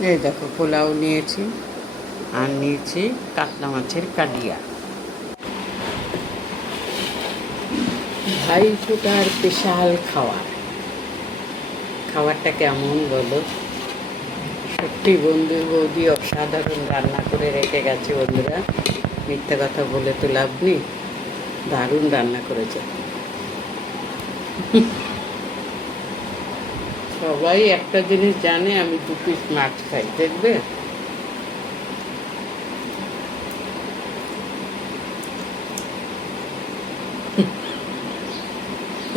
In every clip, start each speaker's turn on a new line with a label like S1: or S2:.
S1: এই দেখো, পোলাও নিয়েছি আর নিয়েছি কাতলা মাছের কালিয়া। ভাই ফোটার স্পেশাল খাবার খাবারটা কেমন বলো? সত্যি বন্ধু, বৌদি অসাধারণ রান্না করে রেখে গেছে বন্ধুরা। মিথ্যে কথা বলে তো লাভ নেই। দারুণ রান্না করেছে। সবাই একটা জিনিস জানে, আমি দু পিস মাছ খাই, দেখবে?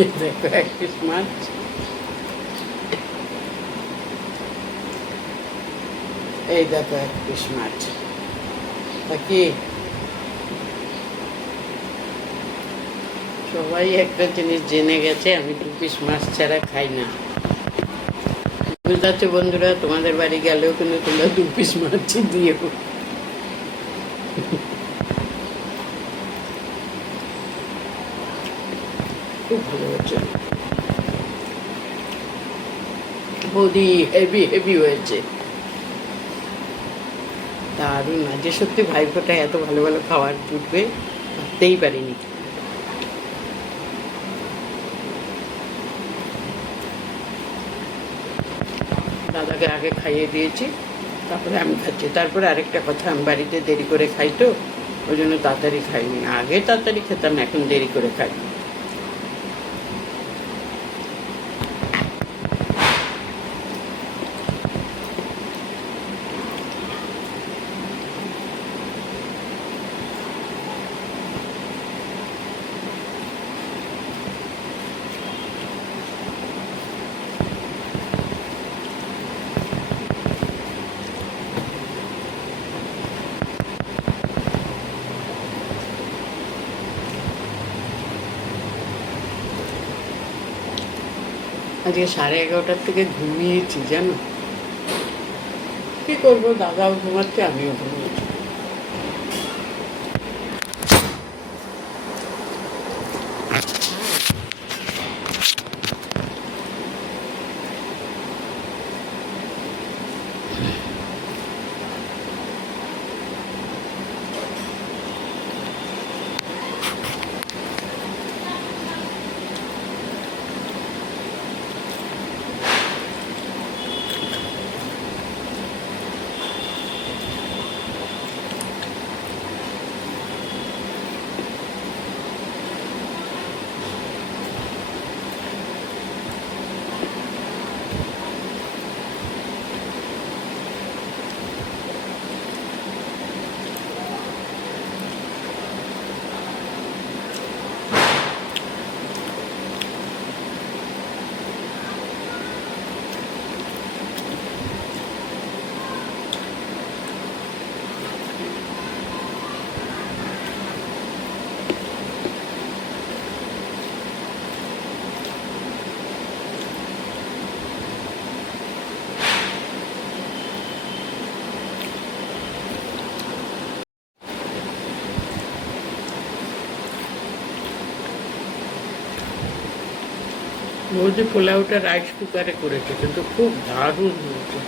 S1: এই দেখো, এক পিস মাছ। তা কি? সবাই একটা জিনিস জেনে গেছে, আমি দু পিস মাছ ছাড়া খাই না। বুঝতে বন্ধুরা? তোমাদের বাড়ি গেলেও কিন্তু তোমরা দু পিস মাছ দিও। খুব ভালো হচ্ছে বৌদি হেভি হেভি হয়েছে। দারুণ না যে সত্যি ভাইফোঁটায় এত ভালো ভালো খাবার জুটবে ভাবতেই পারিনি। দাদাকে আগে খাইয়ে দিয়েছি, তারপরে আমি খাচ্ছি। তারপরে আরেকটা কথা, আমি বাড়িতে দেরি করে খাই তো, ওই জন্য তাড়াতাড়ি খাইনি। আগে তাড়াতাড়ি খেতাম, এখন দেরি করে খাই। আজকে সাড়ে এগারোটার থেকে ঘুমিয়েছি জানো? কি করব? দাদাও ঘুমাচ্ছে আমিও ঘুমিয়েছি বলছি পোলাওটা রাইস কুকারে করেছে কিন্তু খুব দারুণ হয়েছে।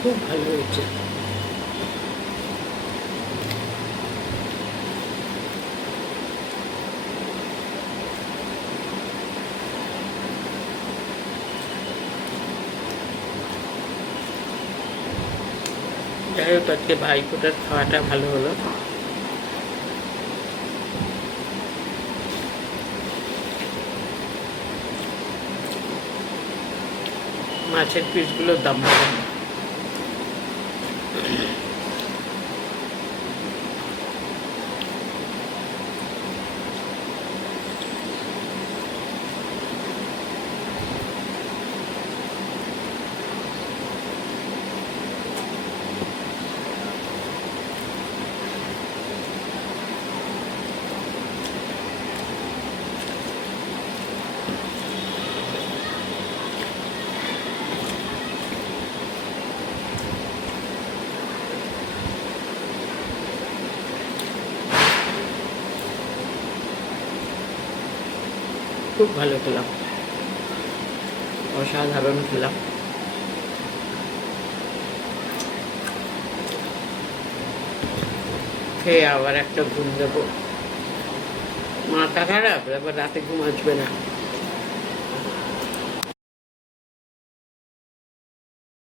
S1: খুব ভালো হয়েছে। যাই হোক আজকে ভাইফোঁটার খাওয়াটা ভালো হলো। মাছের পিসগুলোর দাম ভালো। খুব ভালো খেলাম। অসাধারণ খেলাম। খেয়ে আবার একটা ঘুম দেবো। মাথা খারাপ এবার রাতে ঘুম আসবে না।